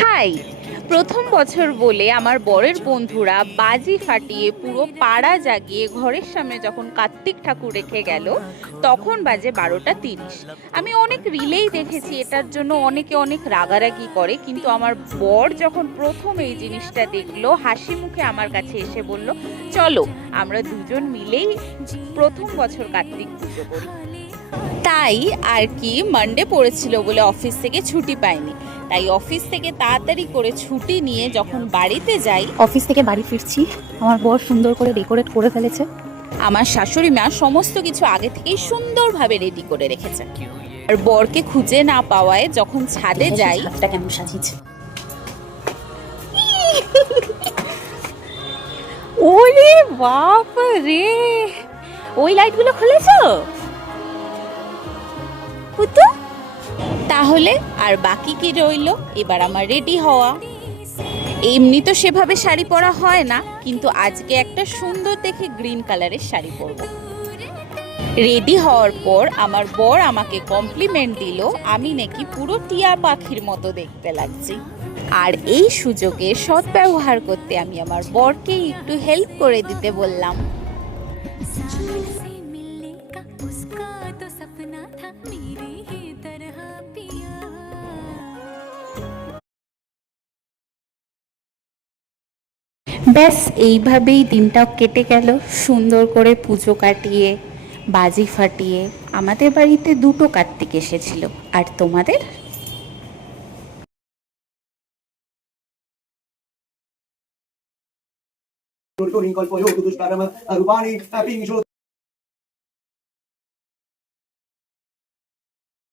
High. প্রথম বছর বলে আমার বরের বন্ধুরা বাজি ফাটিয়ে পুরো পাড়া জাগিয়ে ঘরের সামনে যখন কার্তিক ঠাকুর রেখে গেল, তখন বাজে 12টা 30। আমি অনেক রিলেই দেখেছি এটার জন্য অনেকে অনেক রাগারাগি করে, কিন্তু আমার বর যখন প্রথম এই জিনিসটা দেখলো হাসি মুখে আমার কাছে এসে বলল, চলো আমরা দুজন মিলেই প্রথম বছর কার্তিক পুজো করি। তাই আর কি, মানডে পড়েছিল বলে অফিস থেকে ছুটি পাইনি। তাই অফিস থেকে তাড়াতাড়ি করে ছুটি নিয়ে যখন বাড়িতে যাই, অফিস থেকে বাড়ি ফিরছি, আমার বর সুন্দর করে ডেকোরেট করে ফেলেছে। আমার শাশুড়ি মা সমস্ত কিছু আগে থেকেই সুন্দরভাবে রেডি করে রেখেছে। আর বরকে খুঁজে না পাওয়ায় যখন ছাদে যাই, ছাদটা কেমন সাজিয়েছে। ওরে বাপ রে, ওই লাইটগুলো খুলেছো পুতু? তাহলে আর বাকি কি রইলো, এবার আমার রেডি হওয়া। এমনি তো সেভাবে শাড়ি পরা হয় না, কিন্তু আজকে একটা সুন্দর দেখে গ্রিন কালারের শাড়ি পরবো। রেডি হওয়ার পর আমার বর আমাকে কমপ্লিমেন্ট দিল, আমি নাকি পুরো টিয়া পাখির মতো দেখতে লাগছি। আর এই সুযোগে সদ্ব্যবহার করতে আমি আমার বরকে একটু হেল্প করে দিতে বললাম। ব্যাস এইভাবেই দিনটা কেটে গেল, সুন্দর করে পুজো কাটিয়ে বাজি ফাটিয়ে। আমাদের বাড়িতে দুটো কার্তিক এসেছিল, আর তোমাদের?